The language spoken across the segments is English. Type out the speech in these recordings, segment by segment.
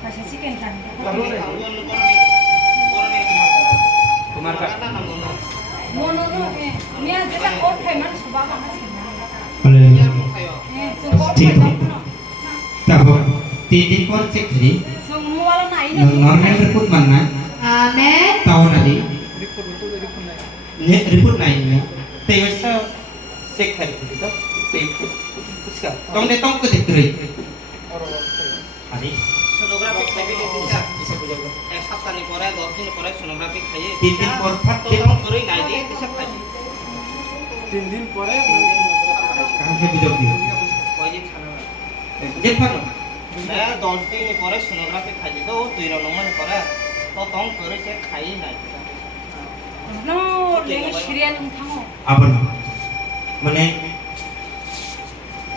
Masih chicken kan? তোমার কা Mono tuh, ini kita kor famous suka banget sih. ঠিক তারপর 3 দিন পর চেক করি Semua lo naik. Normal report মাননা Amen. tahu nanti রিপোর্ট তো রিপোর্ট নাই report naiknya tewasa cek hari itu उसका तुमने तुम को देख रही अरे सोनोग्राफी खाइबे दिसा एक सप्ताह नि परे 10 दिन परे सोनोग्राफी खाइए 3 दिन पर फट तो हम करै নাই দিয়ে দিसा खाइ 3 দিন পরে कहां से बुझो दियो কই যে ছানা जे फट না 10 दिन পরে সোনোগ্রাফি খাইয়ে তো 2 নম্বর পরে তো তং করে সে খাই নাই No, dengan Syrian entang. apa nama mana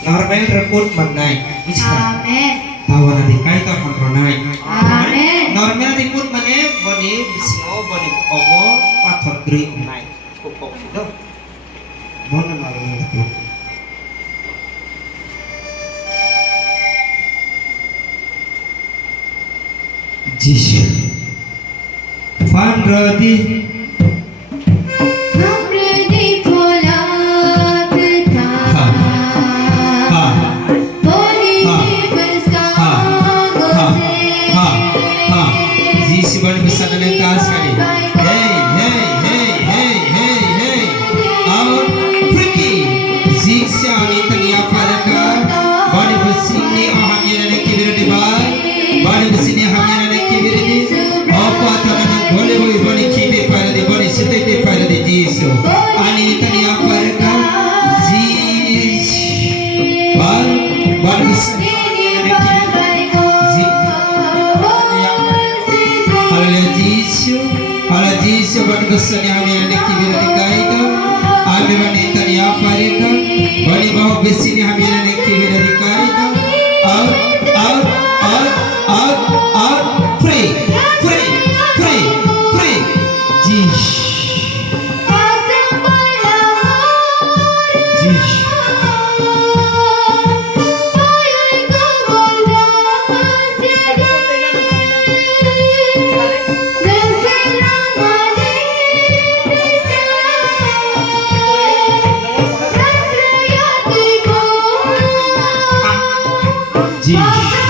normal report manai bisa Amen. tahu nanti kai tahu kontronai Amen. normal report mana boni bisno boni ogo pathor drink nai pupok itu mana normal report Jisha Fan Rodi Hamredi polat ta. Ha Boli bersama Jisha bani besar dengan kas kali Hey hey hey hey hey hey Out Freaky Jisha ani tania paraka Bani besini ahamnya nane kibir di bar Bani besini ahamnya nane kibir di Apa tanah boleh boleh bani kibir pada di bani sedih pada di Jisha ani tania paraka Jisha bar bani besini Hala Jisha bani besini ahamnya nane kibir di kaita Ami bani tania paraka Bani bahu besini ahamnya nane kibir di kaita Out free Jish Jish Jish